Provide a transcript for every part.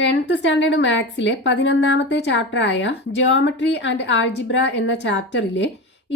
10th standard മാത്സിലെ 11ാമത്തെ ചാപ്റ്ററായ ജിയോമെട്രി ആൻഡ് ആൾജിബ്ര എന്ന ചാപ്റ്ററിലെ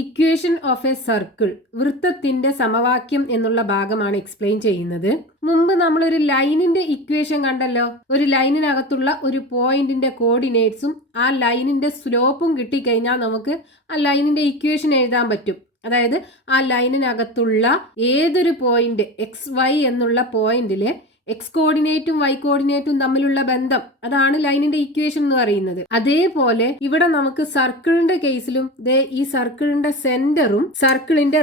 ഇക്വേഷൻ ഓഫ് എ സർക്കിൾ വൃത്തത്തിന്റെ സമവാക്യം എന്നുള്ള ഭാഗമാണ് എക്സ്പ്ലെയിൻ ചെയ്യുന്നത്. മുമ്പ് നമ്മളൊരു ലൈനിന്റെ ഇക്വേഷൻ കണ്ടല്ലോ. ഒരു ലൈനിനകത്തുള്ള ഒരു പോയിന്റിന്റെ കോർഡിനേറ്റ്സും ആ ലൈനിന്റെ സ്ലോപ്പും കിട്ടിക്കഴിഞ്ഞാൽ നമുക്ക് ആ ലൈനിന്റെ ഇക്വേഷൻ എഴുതാൻ പറ്റും. അതായത് ആ ലൈനിനകത്തുള്ള ഏതൊരു പോയിന്റ് XY എന്നുള്ള പോയിന്റിലെ എക്സ് കോർഡിനേറ്റും വൈ കോർഡിനേറ്റും തമ്മിലുള്ള ബന്ധം, അതാണ് ലൈനിന്റെ ഇക്വേഷൻ എന്ന് പറയുന്നത്. അതേപോലെ ഇവിടെ നമുക്ക് സർക്കിളിന്റെ കേസിലും ഈ സർക്കിളിന്റെ സെന്ററും സർക്കിളിന്റെ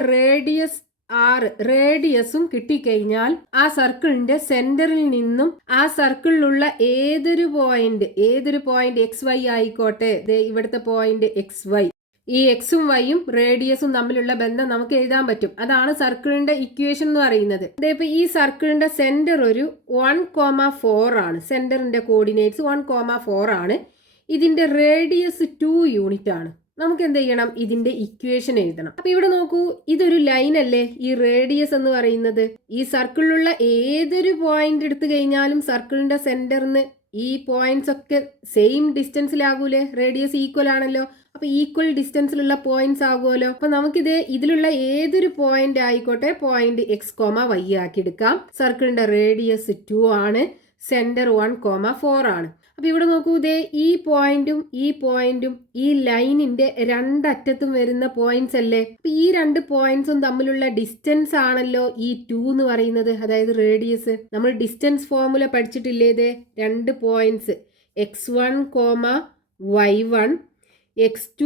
റേഡിയസും കിട്ടിക്കഴിഞ്ഞാൽ ആ സർക്കിളിന്റെ സെന്ററിൽ നിന്നും ആ സർക്കിളിലുള്ള ഏതൊരു പോയിന്റ് XY ആയിക്കോട്ടെ, ഇവിടുത്തെ പോയിന്റ് XY, ഈ എക്സും വൈയും റേഡിയസും തമ്മിലുള്ള ബന്ധം നമുക്ക് എഴുതാൻ പറ്റും. അതാണ് സർക്കിളിന്റെ ഇക്വേഷൻ എന്ന് പറയുന്നത്. ഇപ്പൊ ഈ സർക്കിളിന്റെ സെന്റർ ഒരു 1,4 ആണ്. സെന്ററിന്റെ കോർഡിനേറ്റ്സ് 1,4 ആണ്. ഇതിന്റെ റേഡിയസ് 2 യൂണിറ്റ് ആണ്. നമുക്ക് എന്ത് ചെയ്യണം? ഇതിന്റെ ഇക്വേഷൻ എഴുതണം. അപ്പൊ ഇവിടെ നോക്കൂ, ഇതൊരു ലൈൻ അല്ലേ ഈ റേഡിയസ് എന്ന് പറയുന്നത്. ഈ സർക്കിളിലുള്ള ഏതൊരു പോയിന്റ് എടുത്തു കഴിഞ്ഞാലും സർക്കിളിന്റെ സെന്ററിന് ഈ പോയിന്റ്സ് ഒക്കെ സെയിം ഡിസ്റ്റൻസിലാകൂലേ? റേഡിയസ് ഈക്വൽ ആണല്ലോ. അപ്പൊ ഈക്വൽ ഡിസ്റ്റൻസിലുള്ള പോയിന്റ്സ് ആകുമല്ലോ. അപ്പൊ നമുക്കിത് ഇതിലുള്ള ഏതൊരു പോയിന്റ് ആയിക്കോട്ടെ, പോയിന്റ് X,Y ആക്കി എടുക്കാം. സർക്കിളിന്റെ റേഡിയസ് 2 ആണ്, സെന്റർ 1,4 ആണ്. അപ്പൊ ഇവിടെ നോക്കൂ, ഈ പോയിന്റും ഈ ലൈനിന്റെ രണ്ടറ്റത്തും വരുന്ന പോയിന്റ്സ് അല്ലേ. അപ്പൊ ഈ രണ്ട് പോയിന്റ്സും തമ്മിലുള്ള ഡിസ്റ്റൻസ് ആണല്ലോ ഈ 2 എന്ന് പറയുന്നത്, അതായത് റേഡിയസ്. നമ്മൾ ഡിസ്റ്റൻസ് ഫോർമുല പഠിച്ചിട്ടില്ലേ? രണ്ട് points X1, Y1, X2,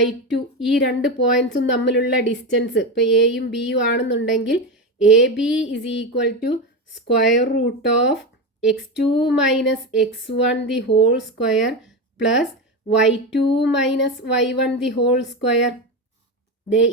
Y2, ഈ രണ്ട് പോയിന്റ്സും തമ്മിലുള്ള ഡിസ്റ്റൻസ് ഇപ്പൊ എയും ബിയും ആണെന്നുണ്ടെങ്കിൽ AB is equal to square root of X2 minus X1 the whole square plus Y2 minus Y1 the whole square.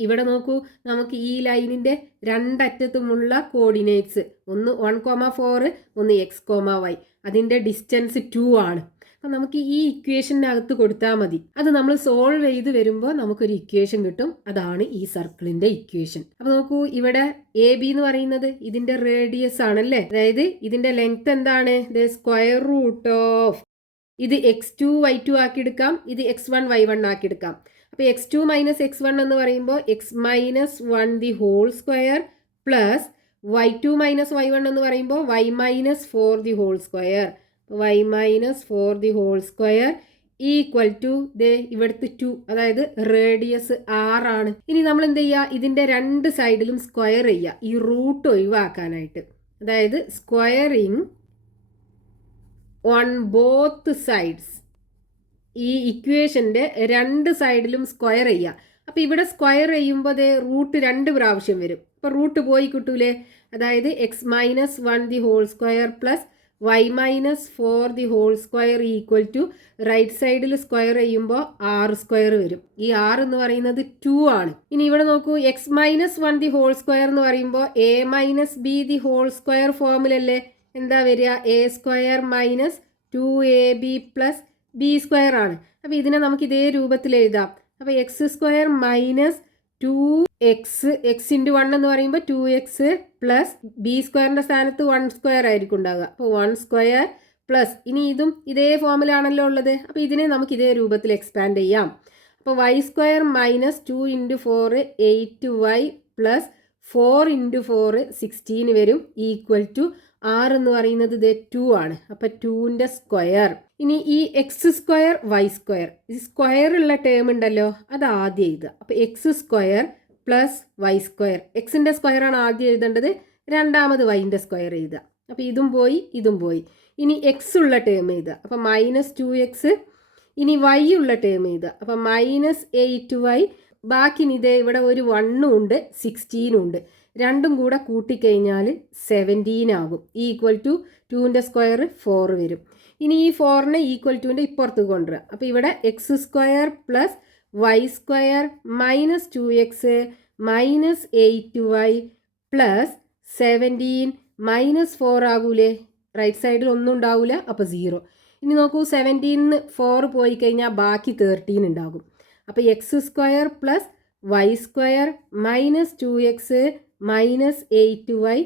ഇവിടെ നോക്കൂ, നമുക്ക് ഈ ലൈനിന്റെ രണ്ടറ്റത്തുമുള്ള കോർഡിനേറ്റ്സ് ഒന്ന് 1,4, ഒന്ന് X,Y, അതിന്റെ ഡിസ്റ്റൻസ് 2 ആണ്. അപ്പം നമുക്ക് ഈ ഇക്വേഷനകത്ത് കൊടുത്താൽ മതി. അത് നമ്മൾ സോൾവ് ചെയ്ത് വരുമ്പോൾ നമുക്കൊരു ഇക്വേഷൻ കിട്ടും. അതാണ് ഈ സർക്കിളിന്റെ ഇക്വേഷൻ. അപ്പൊ നോക്കൂ, ഇവിടെ AB എന്ന് പറയുന്നത് ഇതിന്റെ റേഡിയസ് ആണല്ലേ. അതായത് ഇതിന്റെ ലെങ്ത് എന്താണ്? സ്ക്വയർ റൂട്ട് ഓഫ്, ഇത് X2, Y2 ആക്കി എടുക്കാം, ഇത് X1, Y1 ആക്കി എടുക്കാം. അപ്പൊ X2 മൈനസ് X1 എന്ന് പറയുമ്പോൾ X-1 the whole square plus Y2 minus Y1 എന്ന് പറയുമ്പോൾ Y-4 the whole square, Y-4 the whole square equal to ഇവിടുത്തെ 2, അതായത് റേഡിയസ് 6 ആണ്. ഇനി നമ്മൾ എന്ത് ചെയ്യുക? ഇതിന്റെ രണ്ട് സൈഡിലും സ്ക്വയർ ചെയ്യുക, ഈ റൂട്ട് ഒഴിവാക്കാനായിട്ട്. അതായത് സ്ക്വയറിങ് ഓൺ ബോത്ത് സൈഡ്സ്, ഈ ഇക്വേഷന്റെ രണ്ട് സൈഡിലും സ്ക്വയർ ചെയ്യുക. അപ്പൊ ഇവിടെ സ്ക്വയർ ചെയ്യുമ്പോൾ റൂട്ട് 2 പ്രാവശ്യം വരും. അപ്പൊ റൂട്ട് പോയി കിട്ടൂലേ? അതായത് X-1 the whole square plus Y-4 the whole square equal to right സൈഡിൽ സ്ക്വയർ ചെയ്യുമ്പോൾ R² വരും. ഈ R എന്ന് പറയുന്നത് 2 ആണ്. ഇനി ഇവിടെ നോക്കൂ, X-1 ദി ഹോൾ സ്ക്വയർ എന്ന് പറയുമ്പോൾ A-B ദി ഹോൾ സ്ക്വയർ ഫോമിലല്ലേ എന്താ വരിക? A² minus 2AB plus B² ആണ്. അപ്പൊ ഇതിനെ നമുക്ക് ഇതേ രൂപത്തിൽ എഴുതാം. അപ്പൊ X² മൈനസ് 2x ഇൻറ്റു 1 എന്ന് പറയുമ്പോൾ 2x പ്ലസ് B² സ്ഥാനത്ത് 1² ആയിരിക്കും ഉണ്ടാകുക. അപ്പോൾ 1² പ്ലസ്, ഇനി ഇതും ഇതേ ഫോമിലാണല്ലോ ഉള്ളത്. അപ്പോൾ ഇതിനെ നമുക്ക് ഇതേ രൂപത്തിൽ എക്സ്പാൻഡ് ചെയ്യാം. അപ്പോൾ Y² minus 2 into 4 8y plus 4 into 4 16 വരും ഈക്വൽ ടു R എന്ന് പറയുന്നത് 2 ആണ്. അപ്പൊ 2ന്റെ സ്ക്വയർ. ഇനി ഈ X² Y², ഈ സ്ക്വയർ ഉള്ള ടേം ഉണ്ടല്ലോ, അത് ആദ്യം എഴുതുക. അപ്പൊ X² പ്ലസ് Y², എക്സിന്റെ സ്ക്വയർ ആണ് ആദ്യം എഴുതേണ്ടത്, രണ്ടാമത് വൈന്റെ സ്ക്വയർ എഴുതുക. അപ്പൊ ഇതും പോയി ഇതും പോയി. ഇനി എക്സ് ഉള്ള ടേം എഴുതുക. അപ്പൊ -2x. ഇനി Y ഉള്ള ടേം എഴുതുക. അപ്പൊ -8y. ബാക്കി ഇവിടെ ഒരു 1 ഉണ്ട് 16 ഉണ്ട്. രണ്ടും കൂടെ കൂട്ടിക്കഴിഞ്ഞാൽ 17 ആകും. ഈക്വൽ ടു 2ന്റെ സ്ക്വയർ 4 വരും. ഇനി ഈ 4നെ ഈക്വൽ ടുവിൻ്റെ ഇപ്പുറത്ത് കൊണ്ടുവരിക. അപ്പോൾ ഇവിടെ X² plus Y² minus 2x minus 8y plus 17 minus 4 ആകൂലേ? റൈറ്റ് സൈഡിൽ ഒന്നും ഉണ്ടാവില്ല, അപ്പോൾ 0. ഇനി നോക്കൂ, 17 4 പോയി കഴിഞ്ഞാൽ ബാക്കി 13 ഉണ്ടാകും. അപ്പോൾ X² plus Y² minus 2x minus 8y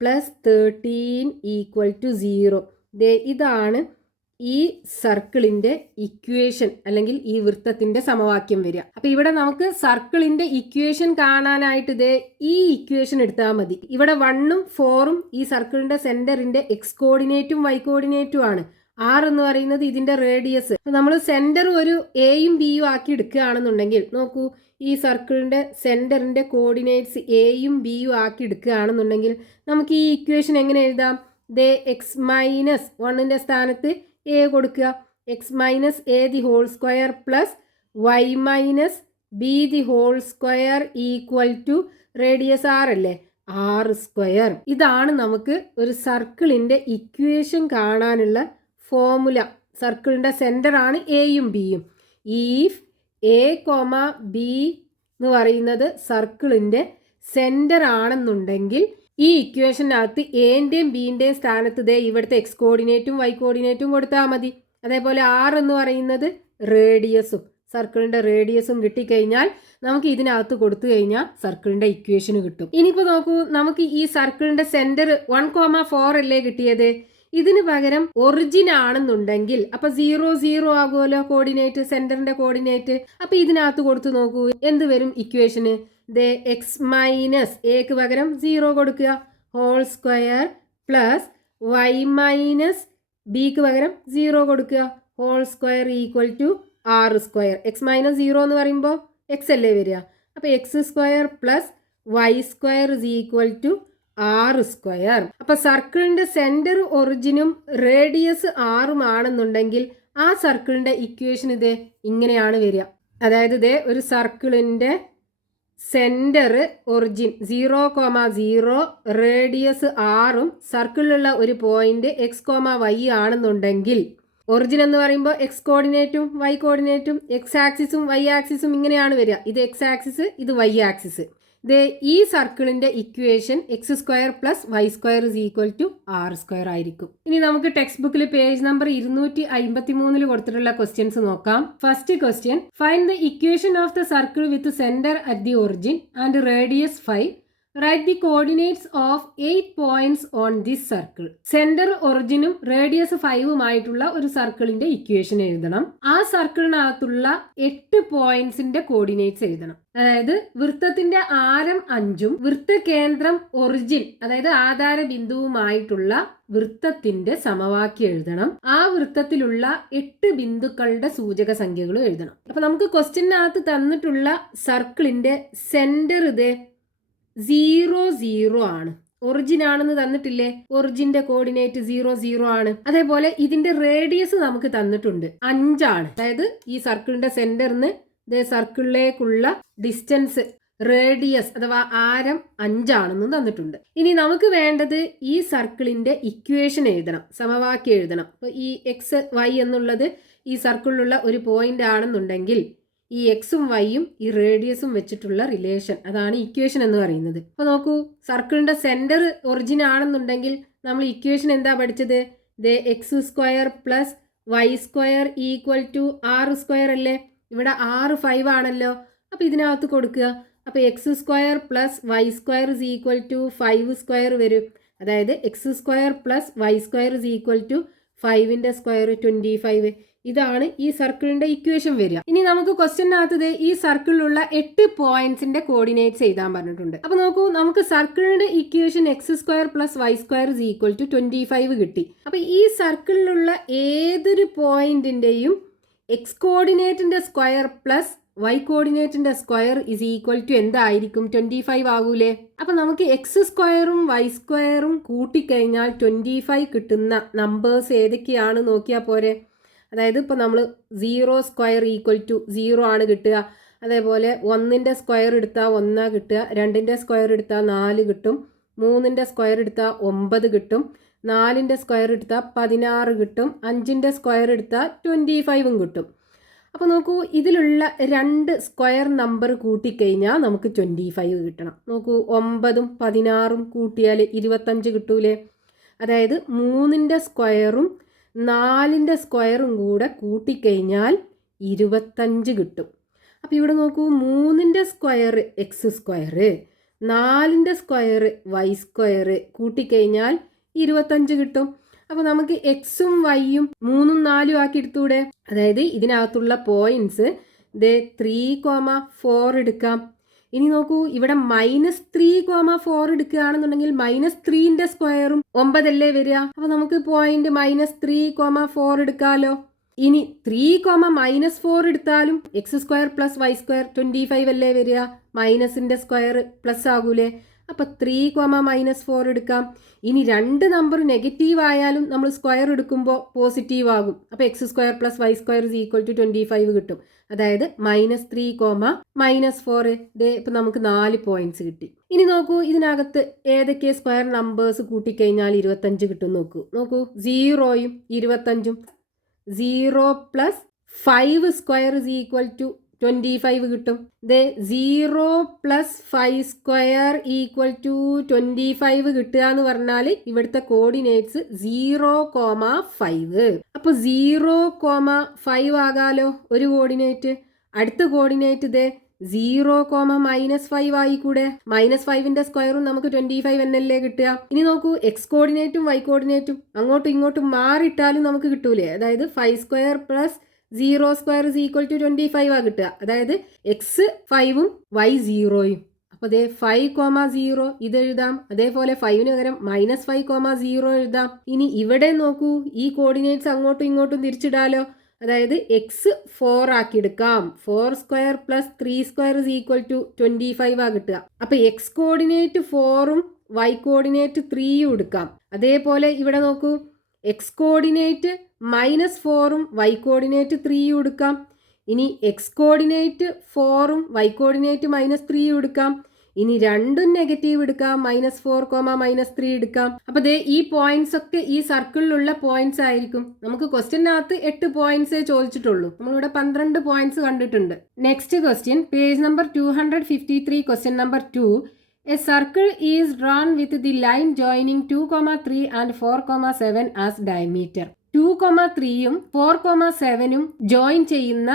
plus 13 equal to 0. ഇതാണ് ഈ സർക്കിളിന്റെ ഇക്വേഷൻ അല്ലെങ്കിൽ ഈ വൃത്തത്തിന്റെ സമവാക്യം വരിക. അപ്പൊ ഇവിടെ നമുക്ക് സർക്കിളിന്റെ ഇക്വേഷൻ കാണാനായിട്ട് ഈ ഇക്വേഷൻ എടുത്താൽ മതി. ഇവിടെ 1ഉം 4ഉം ഈ സർക്കിളിന്റെ സെന്ററിന്റെ എക്സ് കോർഡിനേറ്റും വൈ കോർഡിനേറ്റും ആണ്. ആർ എന്ന് പറയുന്നത് ഇതിന്റെ റേഡിയസ്. നമ്മൾ സെന്റർ ഒരു എയും ബിയും ആക്കി എടുക്കുകയാണെന്നുണ്ടെങ്കിൽ നോക്കൂ, ഈ സർക്കിളിന്റെ സെന്ററിന്റെ കോർഡിനേറ്റ്സ് എയും ബിയും ആക്കി എടുക്കുകയാണെന്നുണ്ടെങ്കിൽ നമുക്ക് ഈ ഇക്വേഷൻ എങ്ങനെ എഴുതാം? എക്സ് മൈനസ് 1ന്റെ സ്ഥാനത്ത് എ കൊടുക്കുക. X minus a the whole square plus y minus b the whole square equal to radius R അല്ലേ, ആർ സ്ക്വയർ. ഇതാണ് നമുക്ക് ഒരു സർക്കിളിന്റെ ഇക്വേഷൻ കാണാനുള്ള ഫോർമുല. സർക്കിളിന്റെ സെന്റർ ആണ് എയും ബിയും. ഈഫ് എ കോമ ബി എന്ന് പറയുന്നത് സർക്കിളിന്റെ സെന്റർ ആണെന്നുണ്ടെങ്കിൽ ഈ ഇക്വേഷനകത്ത് എൻ്റെയും ബിൻ്റെയും സ്ഥാനത്ത് ഇവിടുത്തെ എക്സ് കോർഡിനേറ്റും വൈ കോർഡിനേറ്റും കൊടുത്താൽ മതി. അതേപോലെ ആർ എന്ന് പറയുന്നത് റേഡിയസും, സർക്കിളിന്റെ റേഡിയസും കിട്ടിക്കഴിഞ്ഞാൽ നമുക്ക് ഇതിനകത്ത് കൊടുത്തു കഴിഞ്ഞാൽ സർക്കിളിന്റെ ഇക്വേഷൻ കിട്ടും. ഇനിയിപ്പോൾ നോക്കൂ, നമുക്ക് ഈ സർക്കിളിന്റെ സെന്റർ 1,4 അല്ലേ കിട്ടിയത്. ഇതിന് പകരം ഒറിജിൻ ആണെന്നുണ്ടെങ്കിൽ അപ്പൊ 0 0 ആകുമല്ലോ കോർഡിനേറ്റ്, സെന്ററിന്റെ കോർഡിനേറ്റ്. അപ്പൊ ഇതിനകത്ത് കൊടുത്തു നോക്കൂ, എന്ത് വരും ഇക്വേഷന്? എക്സ് മൈനസ് എക്ക് പകരം 0 കൊടുക്കുക, whole square plus y minus ബിക്ക് പകരം 0 കൊടുക്കുക, whole square equal to R square. X minus 0 എന്ന് പറയുമ്പോൾ എക്സ് അല്ലേ വരിക. അപ്പൊ x square plus y square is equal to R square. അപ്പൊ സർക്കിളിന്റെ സെന്റർ ഒറിജിനും റേഡിയസ് ആറും ആണെന്നുണ്ടെങ്കിൽ ആ സർക്കിളിന്റെ ഇക്വേഷൻ ഇങ്ങനെയാണ് വരിക. അതായത് ഒരു സർക്കിളിന്റെ സെന്റർ ഒറിജിൻ 0,0 റേഡിയസ് ആറും സർക്കിളിലുള്ള ഒരു പോയിന്റ് എക്സ് വൈ ആണെന്നുണ്ടെങ്കിൽ ഒറിജിൻ എന്ന് പറയുമ്പോൾ എക്സ് കോർഡിനേറ്റും വൈ കോർഡിനേറ്റും എക്സ് ആക്സിസും വൈ ആക്സിസും ഇങ്ങനെയാണ് വരിക. ഇത് എക്സ് ആക്സിസ്, ഇത് വൈ ആക്സിസ്. ഈ സർക്കിളിന്റെ equation x square plus y square is equal to R square ആയിരിക്കും. ഇനി നമുക്ക് ടെക്സ്റ്റ് ബുക്കിൽ പേജ് നമ്പർ 253 കൊടുത്തിട്ടുള്ള ക്വസ്റ്റ്യൻസ് നോക്കാം. First question, find the equation of the circle with centre at the origin and radius 5. Write the coordinates of 8 points on this circle. Centre ഒറിജിനും radius 5ഉമായിട്ടുള്ള ഒരു സർക്കിളിന്റെ ഇക്വേഷൻ എഴുതണം. ആ സർക്കിളിനകത്തുള്ള 8 പോയിന്റ്സിന്റെ കോർഡിനേറ്റ്സ് എഴുതണം. അതായത് വൃത്തത്തിന്റെ ആരം 5ഉം വൃത്തകേന്ദ്രം ഒറിജിൻ അതായത് ആധാര ബിന്ദുവുമായിട്ടുള്ള വൃത്തത്തിന്റെ സമവാക്യം എഴുതണം. ആ വൃത്തത്തിലുള്ള 8 ബിന്ദുക്കളുടെ സൂചക സംഖ്യകളും എഴുതണം. അപ്പൊ നമുക്ക് ക്വസ്റ്റ്യനകത്ത് തന്നിട്ടുള്ള സർക്കിളിന്റെ സെന്റർ 0 0 ആണ്. ഒറിജിൻ ആണെന്ന് തന്നിട്ടില്ലേ, ഒറിജിന്റെ കോർഡിനേറ്റ് 0 0 ആണ്. അതേപോലെ ഇതിന്റെ റേഡിയസ് നമുക്ക് തന്നിട്ടുണ്ട് 5 ആണ്. അതായത് ഈ സർക്കിളിന്റെ സെന്ററിന് സർക്കിളിലേക്കുള്ള ഡിസ്റ്റൻസ് റേഡിയസ് അഥവാ ആരം 5 ആണെന്നും തന്നിട്ടുണ്ട്. ഇനി നമുക്ക് വേണ്ടത് ഈ സർക്കിളിന്റെ ഇക്വേഷൻ എഴുതണം, സമവാക്യം എഴുതണം. അപ്പൊ ഈ എക്സ് വൈ എന്നുള്ളത് ഈ സർക്കിളിലുള്ള ഒരു പോയിന്റ് ആണെന്നുണ്ടെങ്കിൽ ഈ എക്സും വൈയും ഈ റേഡിയസും വെച്ചിട്ടുള്ള റിലേഷൻ, അതാണ് ഇക്വേഷൻ എന്ന് പറയുന്നത്. അപ്പൊ നോക്കൂ, സർക്കിളിന്റെ സെന്റർ ഒറിജിൻ ആണെന്നുണ്ടെങ്കിൽ നമ്മൾ ഇക്വേഷൻ എന്താ പഠിച്ചത്? X square plus y square equal to R square അല്ലേ. ഇവിടെ ആർ 5 ആണല്ലോ. അപ്പൊ ഇതിനകത്ത് കൊടുക്കുക. അപ്പൊ x square plus y square is equal to 5 square വരും. അതായത് x square plus y square is equal to 5ന്റെ സ്ക്വയർ 25. ഇതാണ് ഈ സർക്കിളിന്റെ ഇക്വേഷൻ വരിക. ഇനി നമുക്ക് ക്വസ്റ്റ്യനകത്ത് ഈ സർക്കിളിലുള്ള 8 പോയിന്റ്സിന്റെ കോർഡിനേറ്റ്സ് എഴുതാൻ പറഞ്ഞിട്ടുണ്ട്. അപ്പൊ നോക്കൂ, നമുക്ക് സർക്കിളിന്റെ equation x square plus y square is equal to 25 കിട്ടി. അപ്പൊ ഈ സർക്കിളിലുള്ള ഏതൊരു പോയിന്റിന്റെയും എക്സ് കോർഡിനേറ്റിന്റെ സ്ക്വയർ പ്ലസ് വൈ കോർഡിനേറ്റിന്റെ സ്ക്വയർ ഇസ് ഈക്വൽ ടു എന്തായിരിക്കും? 25 ആകൂലേ. അപ്പൊ നമുക്ക് എക്സ് സ്ക്വയറും വൈ സ്ക്വയറും കൂട്ടിക്കഴിഞ്ഞാൽ 25 കിട്ടുന്ന നമ്പേഴ്സ് ഏതൊക്കെയാണ് നോക്കിയാൽ പോരെ. അതായത് ഇപ്പോൾ നമ്മൾ 0 സ്ക്വയർ ഈക്വൽ ടു 0 ആണ് കിട്ടുക. അതേപോലെ 1ന്റെ സ്ക്വയർ എടുത്താൽ 1 കിട്ടുക, 2ന്റെ സ്ക്വയർ എടുത്താൽ 4 കിട്ടും, 3ന്റെ സ്ക്വയർ എടുത്താൽ 9 കിട്ടും, 4ന്റെ സ്ക്വയർ എടുത്താൽ 16 കിട്ടും, 5ന്റെ സ്ക്വയർ എടുത്താൽ 25 കിട്ടും. അപ്പോൾ നോക്കൂ, ഇതിലുള്ള 2 സ്ക്വയർ നമ്പർ കൂട്ടിക്കഴിഞ്ഞാൽ നമുക്ക് 25 കിട്ടണം. നോക്കൂ, 9ഉം 16ഉം കൂട്ടിയാൽ 25 കിട്ടൂലേ. അതായത് 3ന്റെ സ്ക്വയറും 4ന്റെ സ്ക്വയറും കൂടെ കൂട്ടിക്കഴിഞ്ഞാൽ 25 കിട്ടും. അപ്പോൾ ഇവിടെ നോക്കൂ, 3ന്റെ സ്ക്വയർ എക്സ് സ്ക്വയർ, 4ന്റെ സ്ക്വയർ വൈ സ്ക്വയർ കൂട്ടിക്കഴിഞ്ഞാൽ 25 കിട്ടും. അപ്പോൾ നമുക്ക് എക്സും വൈയും 3ഉം 4ഉം ആക്കി എടുത്തൂടെ? അതായത് ഇതിനകത്തുള്ള പോയിന്റ്സ് 3,4 എടുക്കാം. ഇനി നോക്കൂ, ഇവിടെ -3,4 എടുക്കുകയാണെന്നുണ്ടെങ്കിൽ -3ന്റെ സ്ക്വയറും 9 അല്ലേ വരിക? അപ്പൊ നമുക്ക് പോയിന്റ് -3,4 എടുക്കാലോ. ഇനി 3,-4 എടുത്താലും x² + y² 25 അല്ലേ വരിക? മൈനസിന്റെ സ്ക്വയർ പ്ലസ് ആകൂലേ? അപ്പൊ 3,-4 എടുക്കാം. ഇനി രണ്ട് നമ്പർ നെഗറ്റീവ് ആയാലും നമ്മൾ സ്ക്വയർ എടുക്കുമ്പോൾ പോസിറ്റീവ് ആകും. അപ്പൊ x² + y² = 25 കിട്ടും. അതായത് -3,-4. ഇപ്പൊ നമുക്ക് 4 പോയിന്റ്സ് കിട്ടി. ഇനി നോക്കൂ, ഇതിനകത്ത് ഏതൊക്കെ സ്ക്വയർ നമ്പേഴ്സ് കൂട്ടിക്കഴിഞ്ഞാൽ 25 കിട്ടും നോക്കൂ. 0യും 25ഉം. 0 + 5² = 25 കിട്ടും. 0 + 5² = 25 കിട്ടുക എന്ന് പറഞ്ഞാൽ ഇവിടുത്തെ കോർഡിനേറ്റ്സ് 0,5. അപ്പൊ 0,5 ആകാലോ ഒരു കോർഡിനേറ്റ്. അടുത്ത കോർഡിനേറ്റ് 0,-5 ആയിക്കൂടെ? -5ന്റെ സ്ക്വയറും നമുക്ക് 25 എന്നല്ലേ കിട്ടുക. ഇനി നോക്കൂ, എക്സ് കോർഡിനേറ്റും വൈ കോർഡിനേറ്റും അങ്ങോട്ടും ഇങ്ങോട്ടും മാറിയിട്ടാലും നമുക്ക് കിട്ടൂലേ? അതായത് 5² + 0² = 25 കിട്ടുക. അതായത് x 5ഉം y 0യും. അപ്പോൾ 5,0 ഇത് എഴുതാം. അതേപോലെ 5ന് പകരം -5,0 എഴുതാം. ഇനി ഇവിടെ നോക്കൂ, ഈ കോർഡിനേറ്റ്സ് അങ്ങോട്ടും ഇങ്ങോട്ടും തിരിച്ചിടാലോ. അതായത് x 4 ആക്കി എടുക്കാം. 4² + 3² = 25 കിട്ടുക. അപ്പൊ എക്സ് കോർഡിനേറ്റ് 4ഉം y കോർഡിനേറ്റ് 3യും എടുക്കാം. അതേപോലെ ഇവിടെ നോക്കൂ, എക്സ് കോർഡിനേറ്റ് -4ഉം y കോർഡിനേറ്റ് 3യും എടുക്കാം. ഇനി എക്സ് കോർഡിനേറ്റ് 4ഉം y കോർഡിനേറ്റ് -3യും എടുക്കാം. ഇനി രണ്ടും നെഗറ്റീവ് എടുക്കാം. -4, -3 എടുക്കാം. അപ്പൊ ഈ പോയിന്റ്സ് ഒക്കെ ഈ സർക്കിളിലുള്ള പോയിന്റ്സ് ആയിരിക്കും. നമുക്ക് ക്വസ്റ്റ്യനകത്ത് 8 പോയിന്റ്സേ ചോദിച്ചിട്ടുള്ളൂ. നമ്മളിവിടെ 12 പോയിന്റ്സ് കണ്ടിട്ടുണ്ട്. Next question, page number 253, question number 2. A circle is drawn with the line joining 2,3 and 4,7 as diameter. 2,3യും 4,7ഉം join ചെയ്യുന്ന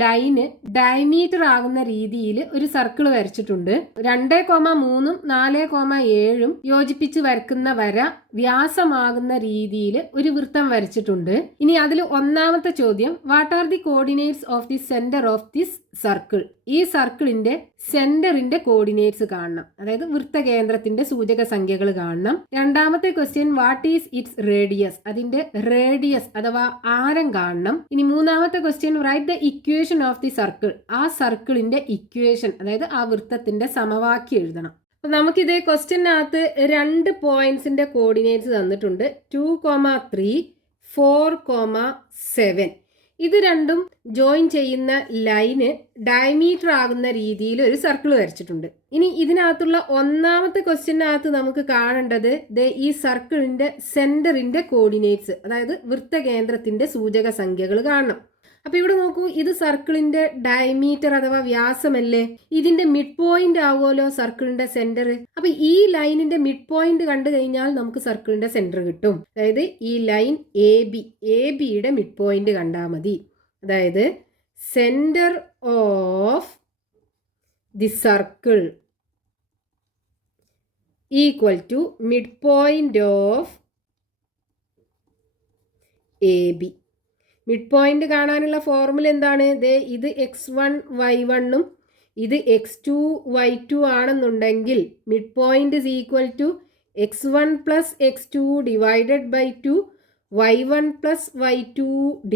ലൈന് ഡയമീറ്റർ ആകുന്ന രീതിയിൽ ഒരു സർക്കിൾ വരച്ചിട്ടുണ്ട്. 2,3ഉം 4,7ഉം യോജിപ്പിച്ച് വരക്കുന്ന വര വ്യാസമാകുന്ന രീതിയിൽ ഒരു വൃത്തം വരച്ചിട്ടുണ്ട്. ഇനി അതിൽ ഒന്നാമത്തെ ചോദ്യം, what are the coordinates of the centre of this circle? ഈ സർക്കിളിന്റെ സെന്ററിന്റെ കോർഡിനേറ്റ്സ് കാണണം. അതായത് വൃത്തകേന്ദ്രത്തിന്റെ സൂചക സംഖ്യകൾ കാണണം. രണ്ടാമത്തെ question, what is it's radius? അതിന്റെ റേഡിയസ് അഥവാ ആരം കാണണം. ഇനി മൂന്നാമത്തെ question, write the equation of the circle. ആ സർക്കിളിന്റെ ഇക്വേഷൻ, അതായത് ആ വൃത്തത്തിന്റെ സമവാക്യം എഴുതണം. അപ്പൊ നമുക്കിത് ക്വസ്റ്റ്യനകത്ത് 2 പോയിന്റ്സിന്റെ കോർഡിനേറ്റ്സ് തന്നിട്ടുണ്ട്. 2,3, 4,7. ഇത് രണ്ടും ജോയിൻ ചെയ്യുന്ന ലൈന് ഡയമീറ്റർ ആകുന്ന രീതിയിൽ ഒരു സർക്കിൾ വരച്ചിട്ടുണ്ട്. ഇനി ഇതിനകത്തുള്ള ഒന്നാമത്തെ ക്വസ്റ്റ്യനകത്ത് നമുക്ക് കാണേണ്ടത് ഈ സർക്കിളിന്റെ സെന്ററിന്റെ കോർഡിനേറ്റ്സ്, അതായത് വൃത്തകേന്ദ്രത്തിന്റെ സൂചക സംഖ്യകൾ കാണണം. അപ്പൊ ഇവിടെ നോക്കൂ, ഇത് സർക്കിളിന്റെ ഡയമീറ്റർ അഥവാ വ്യാസമല്ലേ? ഇതിന്റെ മിഡ് പോയിന്റ് ആവുമല്ലോ സർക്കിളിന്റെ സെന്റർ. അപ്പൊ ഈ ലൈനിന്റെ മിഡ് പോയിന്റ് കണ്ടു കഴിഞ്ഞാൽ നമുക്ക് സർക്കിളിന്റെ സെന്റർ കിട്ടും. അതായത് ഈ ലൈൻ എ ബിയുടെ മിഡ് പോയിന്റ് കണ്ടാൽ മതി. അതായത് centre of the circle equal to mid point of A B. Mid point കാണാനുള്ള ഫോർമുല എന്താണ്? ഇത് x1 y1ഉം ഇത് x2 y2 ആണെന്നുണ്ടെങ്കിൽ mid point is equal to x1 + x2 / 2 y1 + y2 /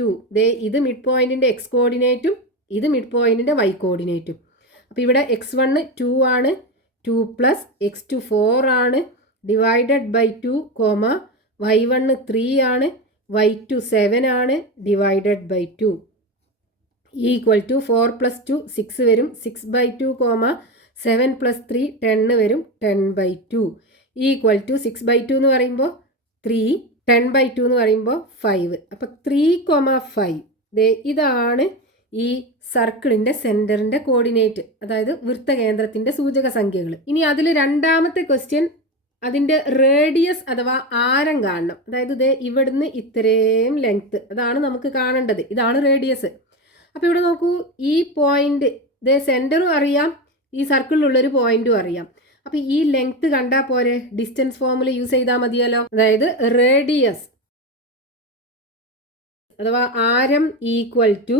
2. ഇത് മിഡ് പോയിന്റിന്റെ x കോർഡിനേറ്റും ഇത് മിഡ് പോയിന്റിന്റെ y കോർഡിനേറ്റും. അപ്പോൾ ഇവിടെ x1 2 ആണ്, 2 + x2 4 ആണ്, / 2, y1 3 ആണ്, y2 7 ആണ്, / 2 ഈക്വൽ ടു 4 + 2 6 വരും, 6/2, 7 + 3 10 വരും, 10/2 ഈക്വൽ ടു 6/2 എന്ന് പറയുമ്പോൾ 3, 10/2 എന്ന് പറയുമ്പോൾ 5. അപ്പോൾ 3,5 ഇതാണ് ഈ സർക്കിളിന്റെ സെന്ററിന്റെ കോർഡിനേറ്റ്, അതായത് വൃത്തകേന്ദ്രത്തിന്റെ സൂചക സംഖ്യകൾ. ഇനി അതിൽ രണ്ടാമത്തെ ക്വസ്റ്റ്യൻ, അതിൻ്റെ റേഡിയസ് അഥവാ ആരം കാണണം. അതായത് ഇവിടുന്ന് ഇത്രയും ലെങ്ത്, അതാണ് നമുക്ക് കാണേണ്ടത്. ഇതാണ് റേഡിയസ്. അപ്പോൾ ഇവിടെ നോക്കൂ, ഈ പോയിന്റ് സെന്ററും അറിയാം, ഈ സർക്കിളിലുള്ളൊരു പോയിന്റും അറിയാം. അപ്പോൾ ഈ ലെങ്ത് കണ്ടാൽ പോരെ, ഡിസ്റ്റൻസ് ഫോർമുല യൂസ് ചെയ്താൽ മതിയല്ലോ. അതായത് റേഡിയസ് അഥവാ ആരം ഈക്വൽ ടു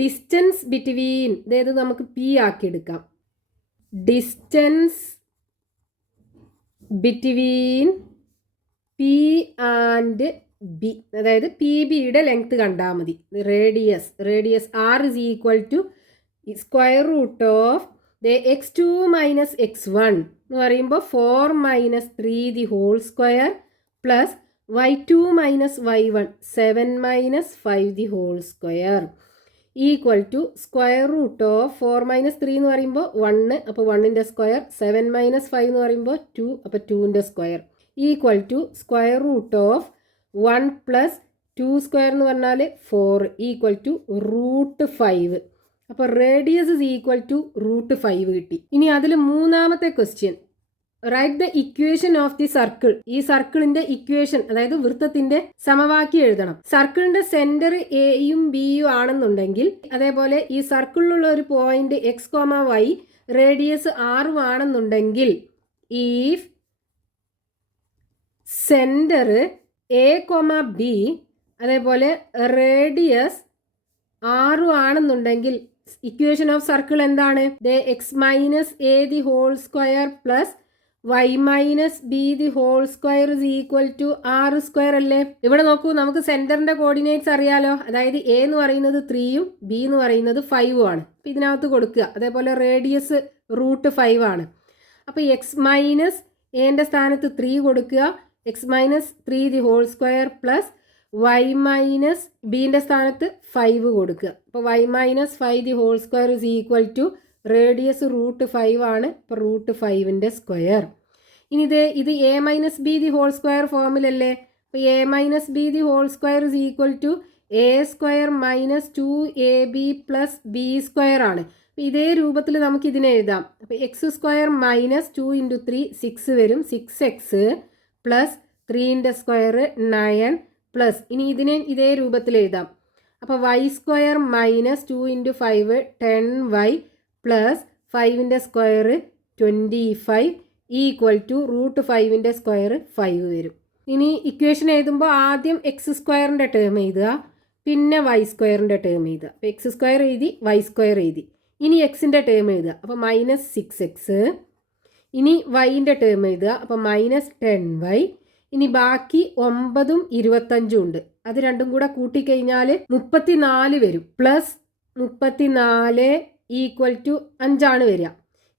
ഡിസ്റ്റൻസ് ബിറ്റ്വീൻ, അതായത് നമുക്ക് പി ആക്കി എടുക്കാം, distance between P and B, അതായത് പി ബിയുടെ ലെങ്ത് കണ്ടാൽ മതി. Radius R is equal to square root of x2 minus x1 എന്ന് പറയുമ്പോൾ 4 minus 3 the whole square plus y2 minus y1 7 minus 5 the whole square equal to square root of 4 minus 3 എന്ന് പറയുമ്പോൾ 1, അപ്പോൾ 1ൻ്റെ square, 7 minus 5 എന്ന് പറയുമ്പോൾ 2, അപ്പോൾ 2ൻ്റെ square equal to square root of 1 plus 2 square എന്ന് പറഞ്ഞാൽ 4 ഈക്വൽ ടു റൂട്ട് 5. അപ്പോൾ radius is equal to root 5 കിട്ടി. ഇനി അതിൽ മൂന്നാമത്തെ question, write the equation of the circle. ഈ സർക്കിളിന്റെ ഇക്വേഷൻ, അതായത് വൃത്തത്തിന്റെ സമവാക്യം എഴുതണം. സർക്കിളിന്റെ സെന്റർ എയും ബിയും ആണെന്നുണ്ടെങ്കിൽ, അതേപോലെ ഈ സർക്കിളിലുള്ള ഒരു point x comma y radius ആറും ആണെന്നുണ്ടെങ്കിൽ, if centre A comma B അതേപോലെ റേഡിയസ് ആറും ആണെന്നുണ്ടെങ്കിൽ ഇക്വേഷൻ ഓഫ് സർക്കിൾ എന്താണ്? X minus a the whole square plus y minus b the whole square is equal to R square അല്ലേ? ഇവിടെ നോക്കൂ, നമുക്ക് സെന്ററിന്റെ കോർഡിനേറ്റ്സ് അറിയാലോ. അതായത് എ എന്ന് പറയുന്നത് 3യും ബി എന്ന് പറയുന്നത് 5ഉം ആണ്. അപ്പം ഇതിനകത്ത് കൊടുക്കുക. അതേപോലെ റേഡിയസ് റൂട്ട് 5 ആണ്. അപ്പോൾ എക്സ് മൈനസ് എൻ്റെ സ്ഥാനത്ത് 3 കൊടുക്കുക, x minus 3 the whole square plus y minus ബിൻ്റെ സ്ഥാനത്ത് 5 കൊടുക്കുക. അപ്പോൾ y minus 5 the whole square is equal to radius root 5 ആണ്. ഇപ്പോൾ റൂട്ട് 5ൻ്റെ സ്ക്വയർ. ഇനി ഇത് a minus b the whole square ഫോമിലല്ലേ? അപ്പോൾ a minus b the whole square is equal to a square minus 2ab plus b square ആണ്. അപ്പോൾ ഇതേ രൂപത്തിൽ നമുക്ക് ഇതിനെ എഴുതാം. അപ്പോൾ എക്സ് സ്ക്വയർ മൈനസ് 2 × 3 6 വരും, 6x പ്ലസ് 3ൻ്റെ സ്ക്വയർ 9 പ്ലസ്, ഇനി ഇതിനെ ഇതേ രൂപത്തിൽ എഴുതാം. അപ്പോൾ വൈ സ്ക്വയർ മൈനസ് 2 × 5 10y പ്ലസ് 5ൻ്റെ സ്ക്വയർ 25 ഈക്വൽ ടു റൂട്ട് 5ൻ്റെ സ്ക്വയർ 5 വരും. ഇനി ഇക്വേഷൻ എഴുതുമ്പോൾ ആദ്യം എക്സ് സ്ക്വയറിൻ്റെ ടേം എഴുതുക, പിന്നെ വൈ സ്ക്വയറിൻ്റെ ടേം എഴുതുക. അപ്പോൾ എക്സ് സ്ക്വയർ എഴുതി, വൈ സ്ക്വയർ എഴുതി. ഇനി എക്സിൻ്റെ ടേം എഴുതുക, അപ്പോൾ മൈനസ് 6x. ഇനി വൈൻ്റെ ടേം എഴുതുക, അപ്പോൾ മൈനസ് 10y. ഇനി ബാക്കി 9ഉം 25ഉം ഉണ്ട്. അത് രണ്ടും കൂടെ കൂട്ടിക്കഴിഞ്ഞാൽ 34 വരും. പ്ലസ് 34 ഈക്വൽ ടു 5 ആണ് വരിക.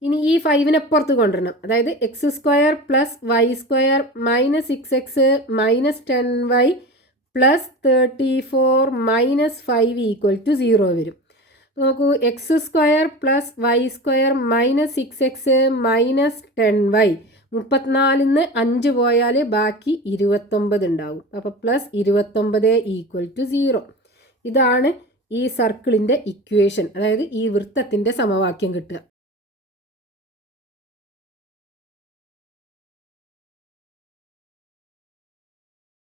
ഇനി ഈ 5നെ പുറത്ത് കൊണ്ടുവരണം. അതായത് x square plus y square minus 6x minus 10y plus 34 minus 5 equal to 0 വരും. നോക്കൂ, x square plus y square minus 6x minus 10y 34ന്ന് 5 പോയാൽ ബാക്കി 29 ഉണ്ടാവും. അപ്പോൾ പ്ലസ് 29 ഈക്വൽ ടു 0. ഇതാണ് ഈ സർക്കിളിൻ്റെ ഇക്വേഷൻ, അതായത് ഈ വൃത്തത്തിൻ്റെ സമവാക്യം കിട്ടുക.